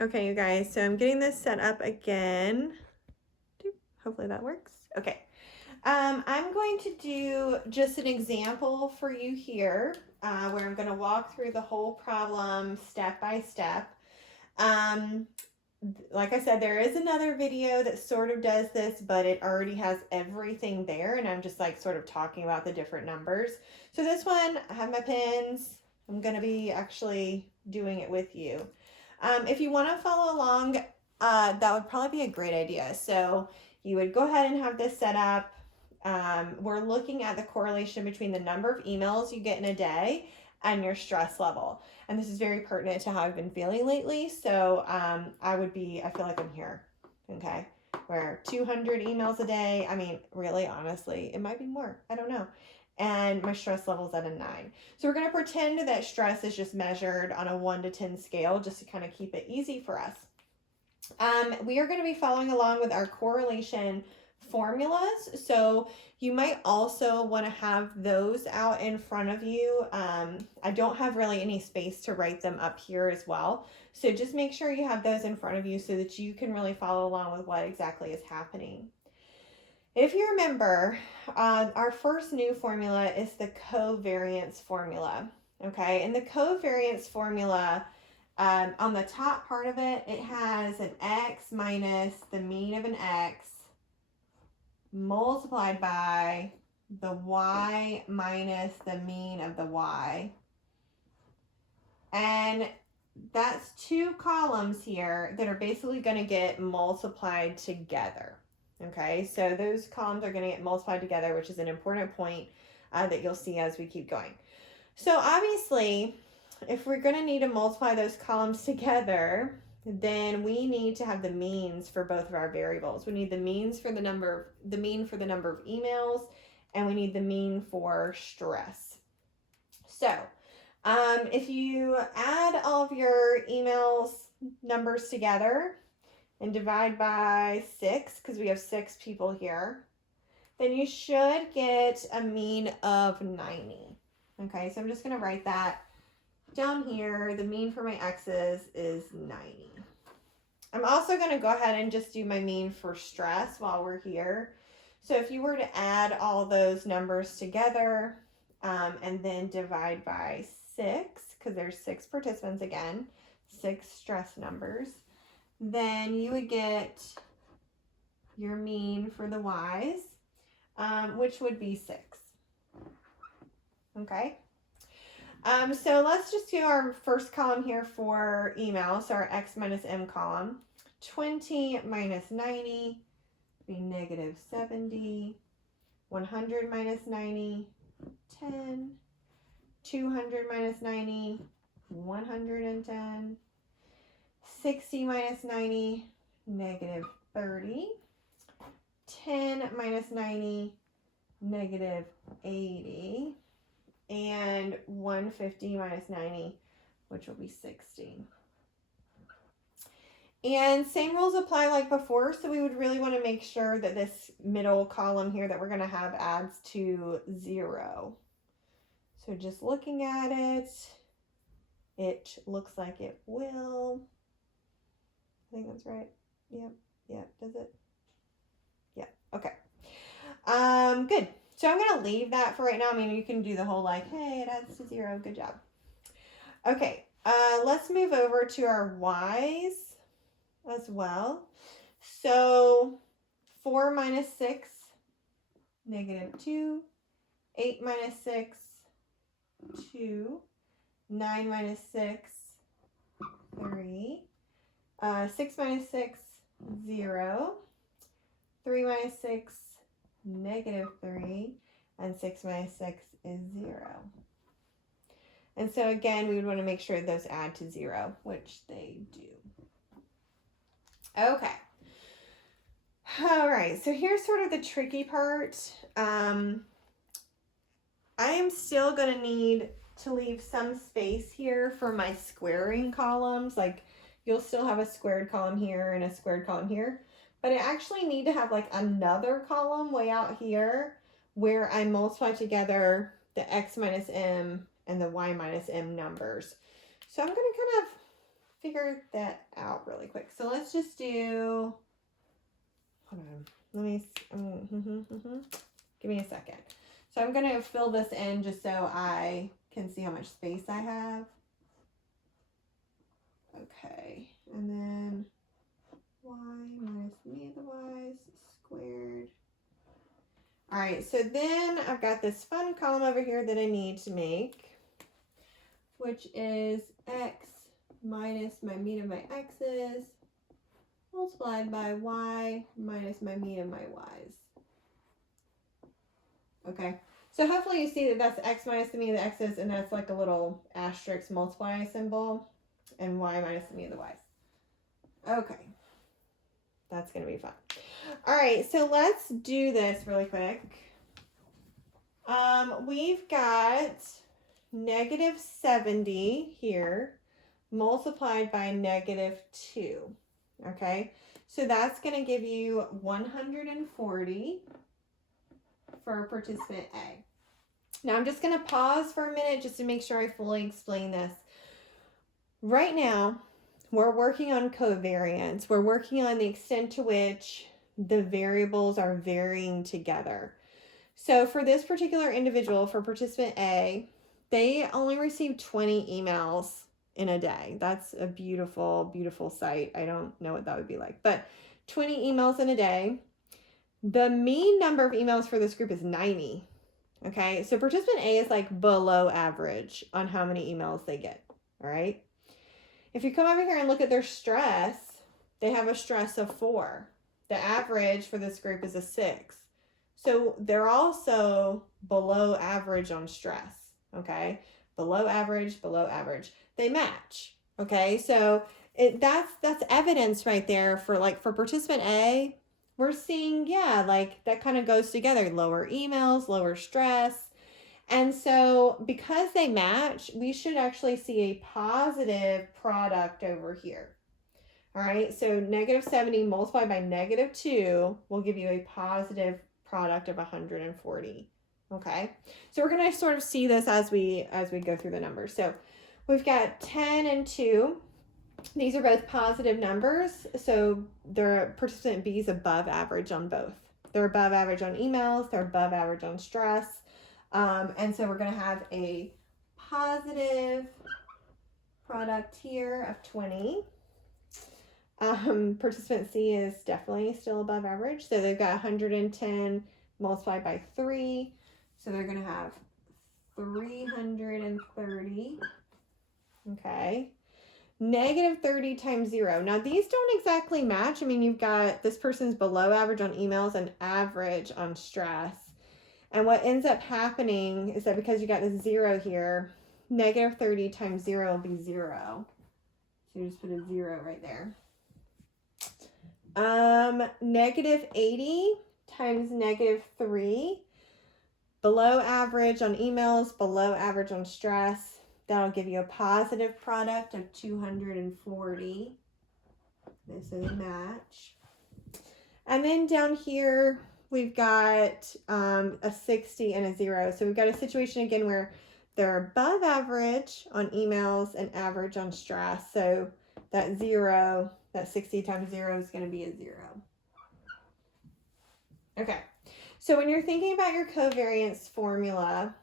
Okay, you guys, so I'm getting this set up again. Hopefully that works. Okay. I'm going to do just an example for you here where I'm going to walk through the whole problem step by step. Um, like I said, there is another video that sort of does this, but it already has everything there, and I'm just like sort of talking about the different numbers. So this one, I have my pins. I'm going to be actually doing it with you. If you want to follow along, that would probably be a great idea. So you would go ahead and have this set up. We're looking at the correlation between the number of emails you get in a day and your stress level. And this is very pertinent to how I've been feeling lately. So I feel like I'm here. Okay. Where 200 emails a day, I mean, really, honestly, it might be more. I don't know. And my stress level's at a 9. So we're going to pretend that stress is just measured on a 1 to 10 scale just to kind of keep it easy for us. We are going to be following along with our correlation formulas. So you might also want to have those out in front of you. I don't have really any space to write them up here as well. So just make sure you have those in front of you so that you can really follow along with what exactly is happening. If you remember, our first new formula is the covariance formula. Okay, and the covariance formula, on the top part of it, it has an x minus the mean of an x multiplied by the y minus the mean of the y. And that's two columns here that are basically going to get multiplied together. Okay, so those columns are going to get multiplied together, which is an important point that you'll see as we keep going. So obviously, if we're going to need to multiply those columns together, then we need to have the means for both of our variables. We need the means for the mean for the number of emails, and we need the mean for stress. So if you add all of your emails numbers together and divide by 6, because we have 6 people here, then you should get a mean of 90. Okay, so I'm just going to write that down here. The mean for my x's is 90. I'm also going to go ahead and just do my mean for stress while we're here. So if you were to add all those numbers together and then divide by 6, because there's 6 participants again, 6 stress numbers, then you would get your mean for the y's, which would be 6. Okay. So let's just do our first column here for email. So our x minus m column. 20 minus 90 would be negative 70. 100 minus 90, 10. 200 minus 90, 110. 60 minus 90, negative 30. 10 minus 90, negative 80. And 150 minus 90, which will be 60. And same rules apply like before, so we would really want to make sure that this middle column here that we're going to have adds to 0. So just looking at it, it looks like it will. I think that's right. Yep, does it? Yeah, okay. Good. So I'm going to leave that for right now. I mean, you can do the whole like, hey, it adds to 0. Good job. Okay, let's move over to our y's as well. So 4 minus 6, negative 2. 8 minus 6, 2. 9 minus 6, 3. 6 minus 6, 0. 3 minus 6, negative 3, and 6 minus 6 is 0. And so again, we would want to make sure those add to 0, which they do. Okay. All right, so here's sort of the tricky part. I am still going to need to leave some space here for my squaring columns. Like you'll still have a squared column here and a squared column here. But I actually need to have like another column way out here where I multiply together the x minus m and the y minus m numbers. So I'm going to kind of figure that out really quick. So let's just do, hold on, let me, give me a second. So I'm going to fill this in just so I can see how much space I have. Okay, and then y minus me of the y's squared. All right, so then I've got this fun column over here that I need to make, which is x minus my mean of my x's multiplied by y minus my mean of my y's. Okay, so hopefully you see that that's x minus the mean of the x's, and that's like a little asterisk multiply symbol, and y minus the mean of the y's. Okay, that's going to be fun. All right, so let's do this really quick. We've got negative 70 here multiplied by negative 2. Okay, so that's going to give you 140 for participant A. Now I'm just going to pause for a minute just to make sure I fully explain this. Right now, we're working on covariance. We're working on the extent to which the variables are varying together. So for this particular individual, for participant A, they only received 20 emails in a day. That's a beautiful, beautiful sight. I don't know what that would be like, but 20 emails in a day. The mean number of emails for this group is 90. Okay, so participant A is like below average on how many emails they get. All right. If you come over here and look at their stress, they have a stress of 4. The average for this group is a 6. So they're also below average on stress, okay? Below average. They match, okay? So that's evidence right there for participant A, we're seeing, yeah, like that kind of goes together. Lower emails, lower stress. And so because they match, we should actually see a positive product over here. All right, so negative 70 multiplied by negative 2 will give you a positive product of 140. Okay, so we're going to sort of see this as we go through the numbers. So we've got 10 and 2. These are both positive numbers, so their participant B is above average on both. They're above average on emails, they're above average on stress, and so we're going to have a positive product here of 20. Participant C is definitely still above average, so they've got 110 multiplied by 3, so they're going to have 330. Okay. Negative 30 times 0. Now, these don't exactly match. I mean, you've got this person's below average on emails and average on stress. And what ends up happening is that because you got this 0 here, negative 30 times 0 will be 0. So you just put a 0 right there. Negative 80 times negative 3. Below average on emails, below average on stress. That'll give you a positive product of 240. This is a match. And then down here, we've got a 60 and a 0. So we've got a situation again where they're above average on emails and average on stress. So that 0, that 60 times 0 is going to be a 0. Okay. So when you're thinking about your covariance formula,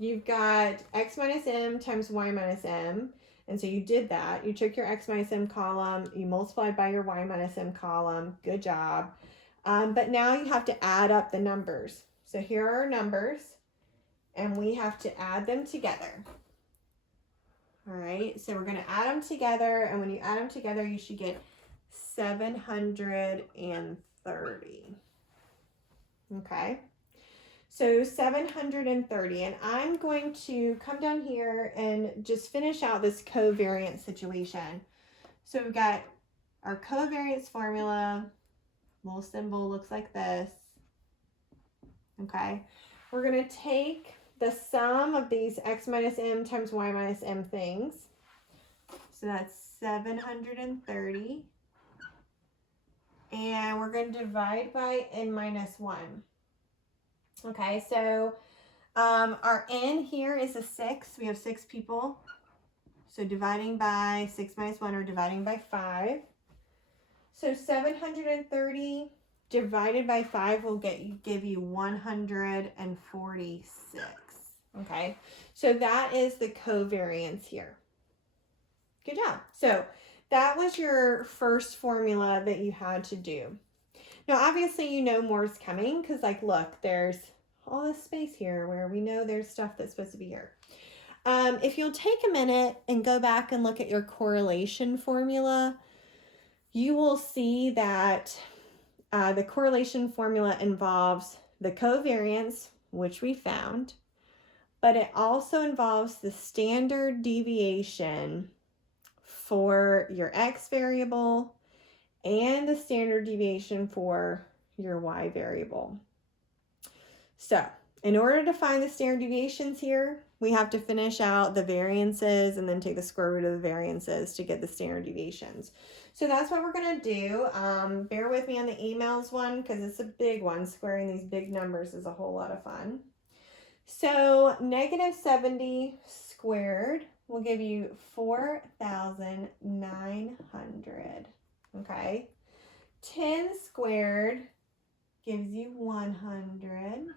you've got x minus m times y minus m. And so you did that. You took your x minus m column, you multiplied by your y minus m column. Good job. But now you have to add up the numbers. So here are our numbers, and we have to add them together. All right, so we're going to add them together, and when you add them together, you should get 730. Okay. So 730, and I'm going to come down here and just finish out this covariance situation. So we've got our covariance formula, little symbol looks like this. Okay, we're going to take the sum of these x minus m times y minus m things. So that's 730. And we're going to divide by n minus 1. Okay, so our n here is a 6. We have 6 people. So dividing by 6 minus 1 or dividing by 5. So 730 divided by 5 will give you 146. Okay, so that is the covariance here. Good job. So that was your first formula that you had to do. Now, obviously, you know more is coming because, like, look, there's all this space here where we know there's stuff that's supposed to be here. If you'll take a minute and go back and look at your correlation formula, you will see that the correlation formula involves the covariance, which we found, but it also involves the standard deviation for your x variable and the standard deviation for your y variable. So in order to find the standard deviations here, we have to finish out the variances and then take the square root of the variances to get the standard deviations. So that's what we're going to do. Bear with me on the emails one because it's a big one. Squaring these big numbers is a whole lot of fun. So negative 70 squared will give you 4,900. Okay. 10 squared gives you 100.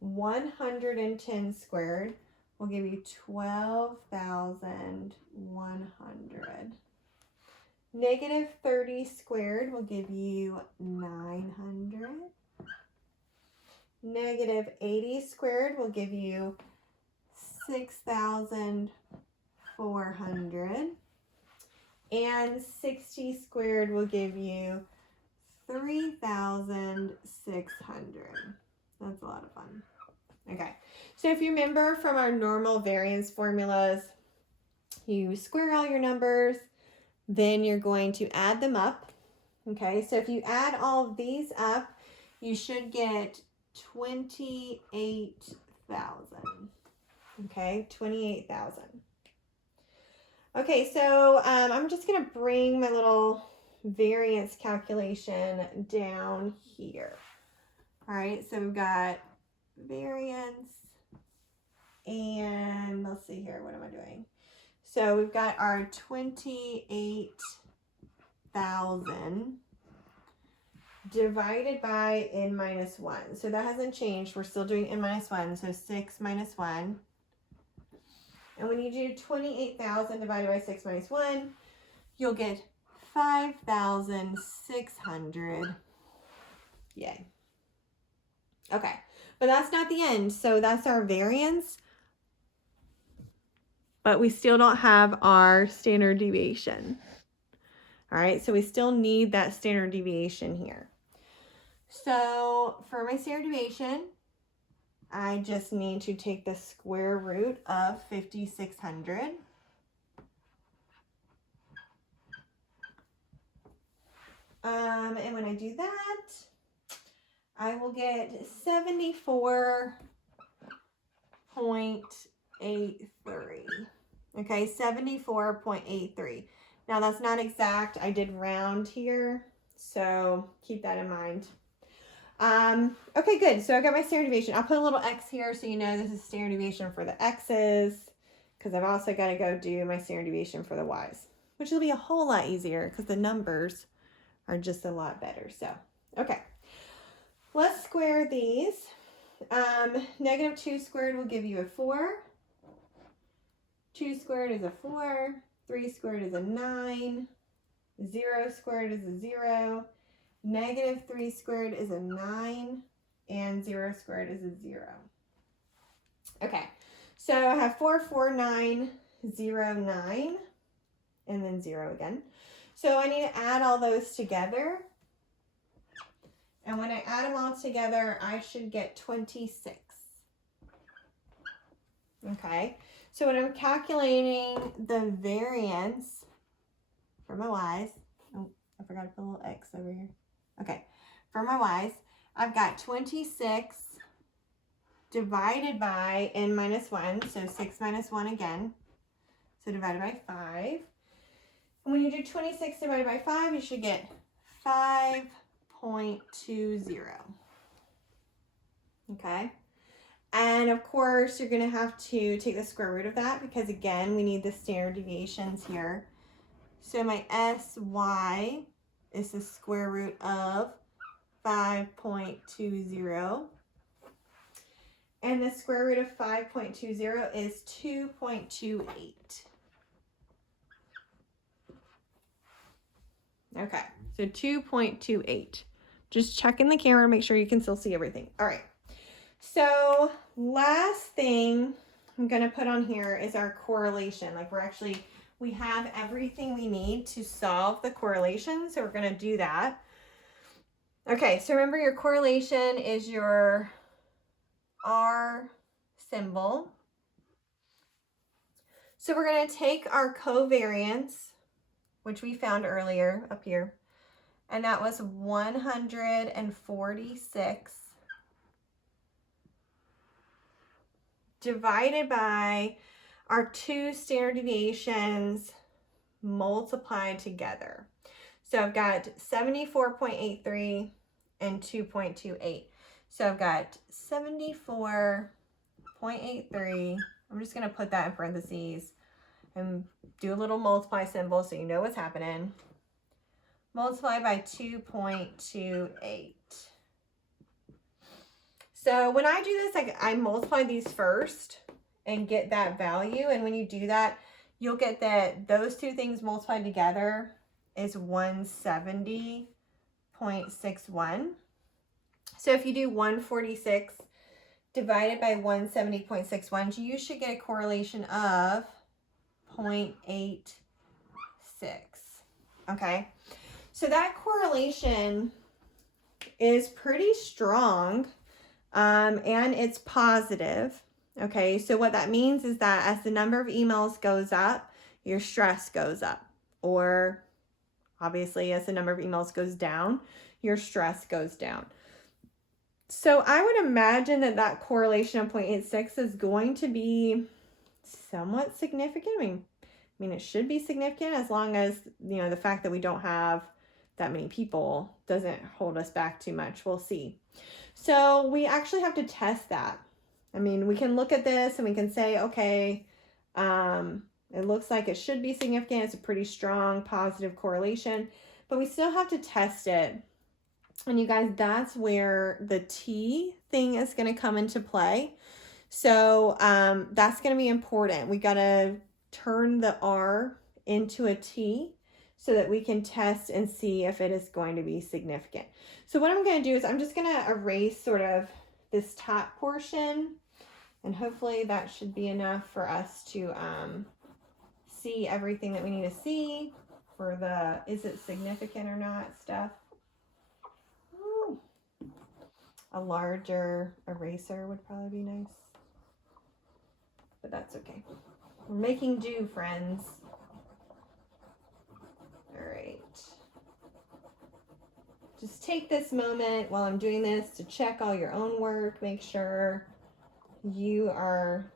110 squared will give you 12,100. Negative 30 squared will give you 900. Negative 80 squared will give you 6,400. And 60 squared will give you 3,600. That's a lot of fun. Okay, so if you remember from our normal variance formulas, you square all your numbers, then you're going to add them up. Okay, so if you add all of these up, you should get 28,000. Okay, 28,000. Okay, so I'm just going to bring my little variance calculation down here. All right, so we've got variance, and let's see here, what am I doing? So we've got our 28,000 divided by n minus 1. So that hasn't changed. We're still doing n minus 1, so 6 minus 1. And when you do 28,000 divided by 6 minus 1, you'll get 5,600. Yay. Okay, but that's not the end. So that's our variance, but we still don't have our standard deviation. All right, so we still need that standard deviation here. So for my standard deviation, I just need to take the square root of 5,600. And when I do that, I will get 74.83. Okay, 74.83. Now that's not exact. I did round here, so keep that in mind. Okay, good. So I got my standard deviation. I'll put a little X here so you know this is standard deviation for the X's, because I've also got to go do my standard deviation for the Y's, which will be a whole lot easier because the numbers are just a lot better. So, okay. Let's square these. Negative 2 squared will give you a 4. 2 squared is a 4. 3 squared is a 9. 0 squared is a 0. Negative 3 squared is a 9. And 0 squared is a 0. Okay, so I have 44909 and then 0 again. So I need to add all those together. And when I add them all together, I should get 26. Okay, so when I'm calculating the variance for my Y's, oh, I forgot to put a little X over here. Okay, for my Y's, I've got 26 divided by n minus 1, so 6 minus 1 again, so divided by 5. And when you do 26 divided by 5, you should get 5.20. Okay, And of course, you're going to have to take the square root of that because, again, we need the standard deviations here. So my SY is the square root of 5.20. And the square root of 5.20 is 2.28. Okay, so 2.28. Just checking the camera, make sure you can still see everything. All right. So last thing I'm going to put on here is our correlation. Like we have everything we need to solve the correlation. So we're going to do that. Okay, so remember your correlation is your R symbol. So we're going to take our covariance, which we found earlier up here, and that was 146 divided by our two standard deviations multiplied together. So I've got 74.83 and 2.28. So I've got 74.83. I'm just going to put that in parentheses and do a little multiply symbol so you know what's happening. Multiply by 2.28. So when I do this, I multiply these first and get that value. And when you do that, you'll get that those two things multiplied together is 170.61. So if you do 146 divided by 170.61, you should get a correlation of 0.86. Okay, so that correlation is pretty strong, and it's positive. Okay, so what that means is that as the number of emails goes up, your stress goes up, or obviously as the number of emails goes down, your stress goes down. So I would imagine that that correlation of 0.86 is going to be somewhat significant. I mean, it should be significant as long as, you know, the fact that we don't have that many people doesn't hold us back too much. We'll see. So we actually have to test that. I mean, we can look at this and we can say, okay, it looks like it should be significant. It's a pretty strong positive correlation, but we still have to test it. And you guys, that's where the T thing is going to come into play. So that's going to be important. We got to turn the R into a T so that we can test and see if it is going to be significant. So what I'm going to do is I'm just going to erase sort of this top portion, and hopefully that should be enough for us to see everything that we need to see for the is it significant or not stuff. Ooh. A larger eraser would probably be nice, but that's okay. We're making do, friends. All right. Just take this moment while I'm doing this to check all your own work. Make sure you are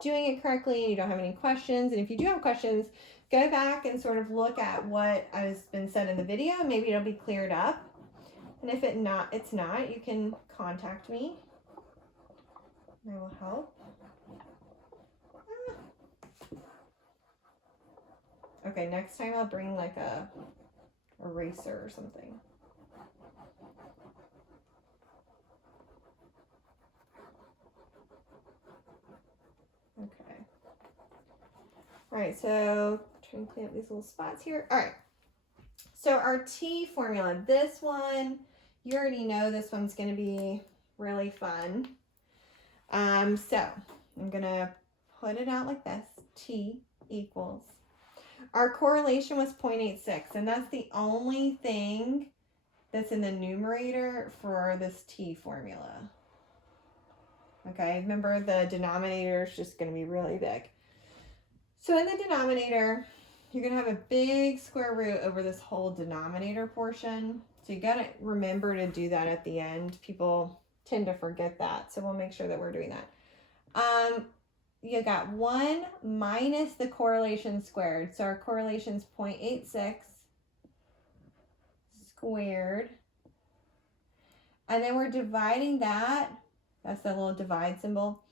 doing it correctly and you don't have any questions. And if you do have questions, go back and sort of look at what has been said in the video. Maybe it'll be cleared up. And if it's not, you can contact me and I will help. Okay, next time I'll bring like a eraser or something. Okay. All right, so trying to clean up these little spots here. All right. So our T formula, this one, you already know this one's going to be really fun. So I'm going to put it out like this. T equals. Our correlation was 0.86, and that's the only thing that's in the numerator for this T formula. Okay, remember the denominator is just going to be really big. So in the denominator, you're going to have a big square root over this whole denominator portion. So you got to remember to do that at the end. People tend to forget that, so we'll make sure that we're doing that. You got 1 minus the correlation squared. So our correlation is 0.86 squared. And then we're dividing that that's the little divide symbol,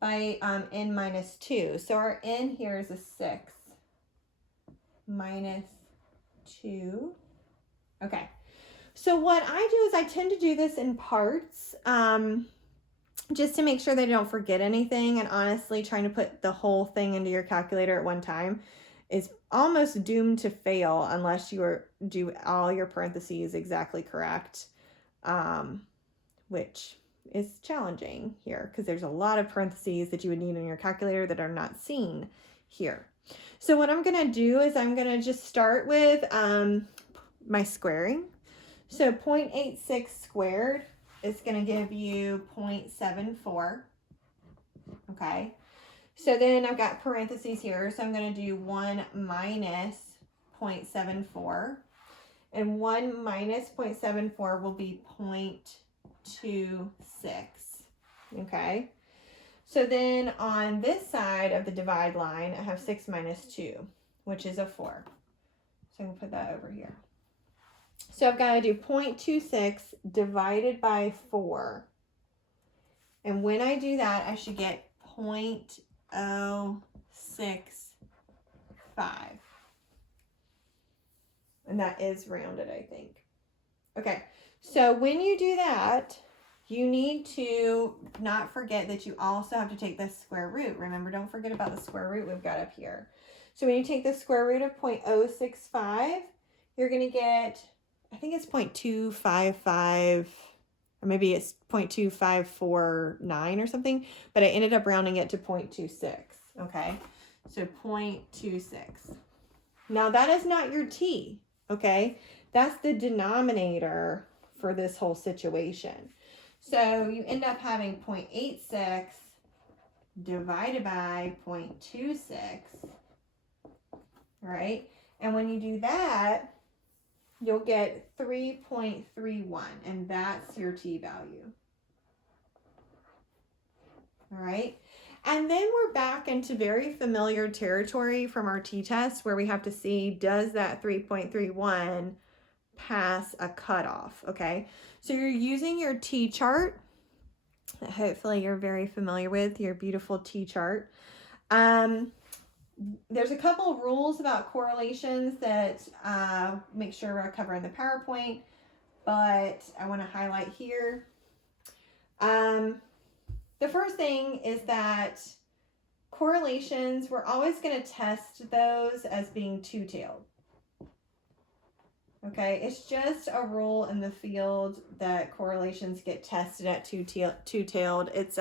by n minus 2. So our n here is a 6 minus 2. Okay. So what I do is I tend to do this in parts, just to make sure that I don't forget anything. And honestly, trying to put the whole thing into your calculator at one time is almost doomed to fail unless you do all your parentheses exactly correct, which is challenging here because there's a lot of parentheses that you would need in your calculator that are not seen here. So what I'm going to do is I'm going to just start with my squaring. So 0.86 squared is going to give you 0.74. Okay. So then I've got parentheses here. So I'm going to do 1 minus 0.74. And 1 minus 0.74 will be 0.26. Okay. So then on this side of the divide line, I have 6 minus 2, which is a 4. So I'm going to put that over here. So I've got to do 0.26 divided by 4. And when I do that, I should get 0.065. And that is rounded, I think. Okay, so when you do that, you need to not forget that you also have to take the square root. Remember, don't forget about the square root we've got up here. So when you take the square root of 0.065, you're going to get, I think it's 0.255, or maybe it's 0.2549 or something, but I ended up rounding it to 0.26, okay? So 0.26. Now that is not your t, okay? That's the denominator for this whole situation. So you end up having 0.86 divided by 0.26, right? And when you do that, you'll get 3.31, and that's your t value. All right. And then we're back into very familiar territory from our t-test where we have to see, does that 3.31 pass a cutoff? Okay. So you're using your t-chart that hopefully you're very familiar with, your beautiful t-chart. There's a couple of rules about correlations that make sure I cover in the PowerPoint, but I want to highlight here. The first thing is that correlations, we're always going to test those as being two-tailed. Okay, it's just a rule in the field that correlations get tested at two-tailed. It's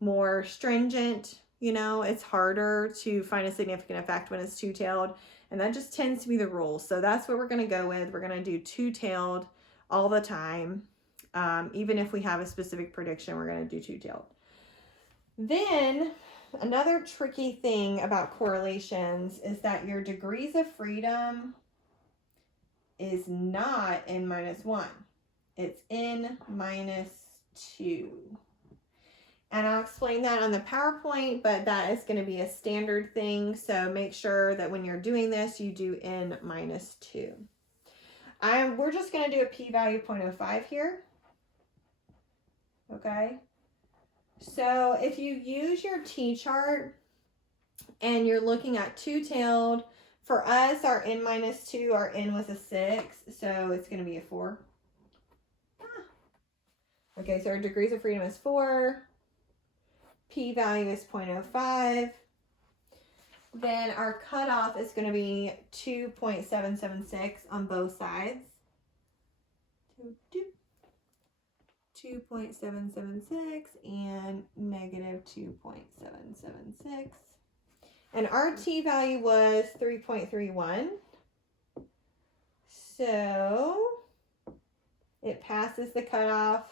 more stringent. You know, it's harder to find a significant effect when it's two-tailed, and that just tends to be the rule. So that's what we're going to go with. We're going to do two-tailed all the time. Even if we have a specific prediction, we're going to do two-tailed. Then another tricky thing about correlations is that your degrees of freedom is not n minus 1. It's n minus 2. And I'll explain that on the PowerPoint, but that is going to be a standard thing. So make sure that when you're doing this, you do n minus 2. We're just going to do a p-value 0.05 here. Okay. So if you use your t-chart and you're looking at two-tailed, for us, our n minus 2, our n was a 6, so it's going to be a 4. Okay, so our degrees of freedom is 4. P-value is 0.05. Then our cutoff is going to be 2.776 on both sides. 2.776 and negative 2.776. And our t-value was 3.31. So it passes the cutoff.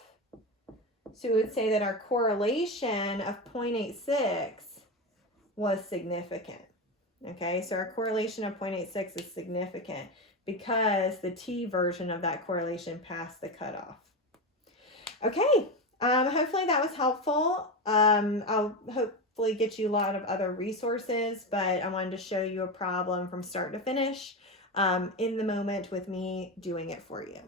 So we would say that our correlation of 0.86 was significant. Okay, so our correlation of 0.86 is significant because the t version of that correlation passed the cutoff. Okay, hopefully that was helpful. I'll hopefully get you a lot of other resources, but I wanted to show you a problem from start to finish in the moment with me doing it for you.